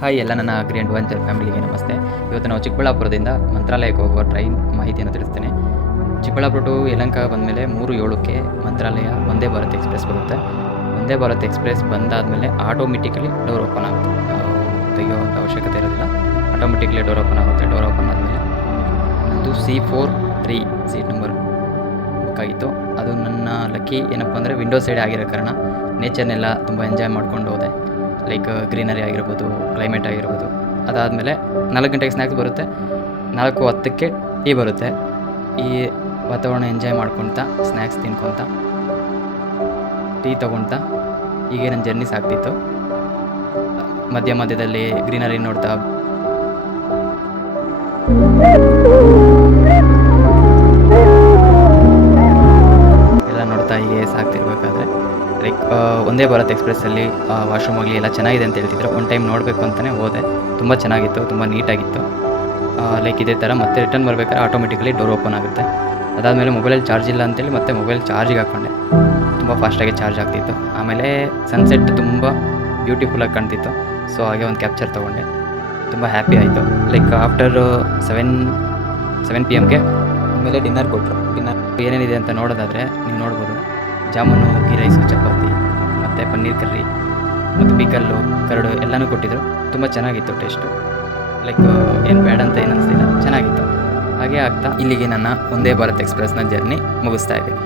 Hi ಎಲ್ಲ ನನ್ನ agri and venture ಫ್ಯಾಮಿಲಿಗೆ ನಮಸ್ತೆ. ಇವತ್ತು ನಾವು ಚಿಕ್ಕಬಳ್ಳಾಪುರದಿಂದ ಮಂತ್ರಾಲಯಕ್ಕೆ ಹೋಗುವ ಟ್ರೈನ್ ಮಾಹಿತಿಯನ್ನು ತಿಳಿಸ್ತೇನೆ. ಚಿಕ್ಕಬಳ್ಳಾಪುರ ಟು ಯಲಹಂಕ ಬಂದಮೇಲೆ 3:07ಕ್ಕೆ ಮಂತ್ರಾಲಯ ವಂದೇ ಭಾರತ್ ಎಕ್ಸ್‌ಪ್ರೆಸ್ ಬರುತ್ತೆ. ವಂದೇ ಭಾರತ್ ಎಕ್ಸ್‌ಪ್ರೆಸ್ ಬಂದಾದಮೇಲೆ ಆಟೋಮೆಟಿಕಲಿ ಡೋರ್ ಓಪನ್ ಆಗುತ್ತೆ. ನಾವು ತೆಗೆಯುವಂಥ ಅವಶ್ಯಕತೆ ಇರೋದಿಲ್ಲ. ಆಟೋಮೆಟಿಕ್ಲಿ ಡೋರ್ ಓಪನ್ ಆಗುತ್ತೆ. ಡೋರ್ ಓಪನ್ ಆದಮೇಲೆ ನಂದು C43 ಸೀಟ್ ನಂಬರ್ ಬುಕ್ ಆಗಿತ್ತು. ಅದು ನನ್ನ ಲಕ್ಕಿ ಏನಪ್ಪ ಅಂದರೆ ವಿಂಡೋ ಸೈಡ್ ಆಗಿರೋ ಕಾರಣ ನೇಚರ್ನೆಲ್ಲ ತುಂಬ ಎಂಜಾಯ್ ಮಾಡ್ಕೊಂಡು ಹೋದೆ. ಲೈಕ್ ಗ್ರೀನರಿ ಆಗಿರ್ಬೋದು, ಕ್ಲೈಮೇಟ್ ಆಗಿರ್ಬೋದು. ಅದಾದಮೇಲೆ 4 ಗಂಟೆಗೆ ಸ್ನ್ಯಾಕ್ಸ್ ಬರುತ್ತೆ, 4:10ಕ್ಕೆ ಟೀ ಬರುತ್ತೆ. ಈ ವಾತಾವರಣ ಎಂಜಾಯ್ ಮಾಡ್ಕೊತ ಸ್ನ್ಯಾಕ್ಸ್ ತಿನ್ಕೊತ ಟೀ ತೊಗೊಳ್ತಾ ಹೀಗೆ ನನ್ನ ಜರ್ನಿ ಸಾಗ್ತಿತ್ತು. ಮಧ್ಯದಲ್ಲಿ ಗ್ರೀನರಿ ನೋಡ್ತಾ ಎಲ್ಲ ನೋಡ್ತಾ ಹೀಗೆ ಸಾಗ್ತಿರ್ಬೇಕಾದ್ರೆ ಲೈಕ್ ವಂದೇ ಭಾರತ್ ಎಕ್ಸ್‌ಪ್ರೆಸ್ಸಲ್ಲಿ ವಾಶ್ರೂಮ್ ಆಗಲಿ ಎಲ್ಲ ಚೆನ್ನಾಗಿದೆ ಅಂತ ಹೇಳ್ತಿದ್ರು. ಒನ್ ಟೈಮ್ ನೋಡಬೇಕು ಅಂತಲೇ ಹೋದೆ. ತುಂಬ ಚೆನ್ನಾಗಿತ್ತು, ತುಂಬ ನೀಟಾಗಿತ್ತು. ಲೈಕ್ ಇದೇ ಥರ ಮತ್ತೆ ರಿಟರ್ನ್ ಬರ್ಬೇಕಾದ್ರೆ ಆಟೋಮೆಟಿಕಲಿ ಡೋರ್ ಓಪನ್ ಆಗುತ್ತೆ. ಅದಾದಮೇಲೆ ಮೊಬೈಲಲ್ಲಿ ಚಾರ್ಜ್ ಇಲ್ಲ ಅಂತೇಳಿ ಮತ್ತೆ ಮೊಬೈಲ್ ಚಾರ್ಜಿಗೆ ಹಾಕ್ಕೊಂಡೆ. ತುಂಬ ಫಾಸ್ಟಾಗಿ ಚಾರ್ಜ್ ಆಗ್ತಿತ್ತು. ಆಮೇಲೆ ಸನ್ಸೆಟ್ ತುಂಬ ಬ್ಯೂಟಿಫುಲ್ಲಾಗಿ ಕಾಣ್ತಿತ್ತು. ಸೊ ಹಾಗೆ ಒಂದು ಕ್ಯಾಪ್ಚರ್ ತೊಗೊಂಡೆ. ತುಂಬ ಹ್ಯಾಪಿ ಆಯಿತು. ಲೈಕ್ ಆಫ್ಟರ್ 7 PM ಆಮೇಲೆ ಡಿನ್ನರ್ ಕೊಟ್ಟರು. ಡಿನ್ನರ್ ಏನೇನಿದೆ ಅಂತ ನೋಡೋದಾದರೆ ನೀವು ನೋಡ್ಬೋದು. ಜಾಮೂನು, ಗೀ ರೈಸು, ಚಪಾತಿ ಮತ್ತು ಪನ್ನೀರ್ ಕರ್ರಿ ಮತ್ತು ಪಿಕಲ್ಲು, ಕರಡು ಎಲ್ಲನೂ ಕೊಟ್ಟಿದ್ದರು. ತುಂಬ ಚೆನ್ನಾಗಿತ್ತು ಟೇಸ್ಟು. ಲೈಕ್ ಏನು ಬ್ಯಾಡ್ ಅಂತ ಏನು ಅನಿಸ್ಲಿಲ್ಲ, ಚೆನ್ನಾಗಿತ್ತು. ಹಾಗೆ ಆಗ್ತಾ ಇಲ್ಲಿಗೆ ನನ್ನ ವಂದೇ ಭಾರತ್ ಎಕ್ಸ್‌ಪ್ರೆಸ್ನ ಜರ್ನಿ ಮುಗಿಸ್ತಾ ಇದ್ದೀನಿ.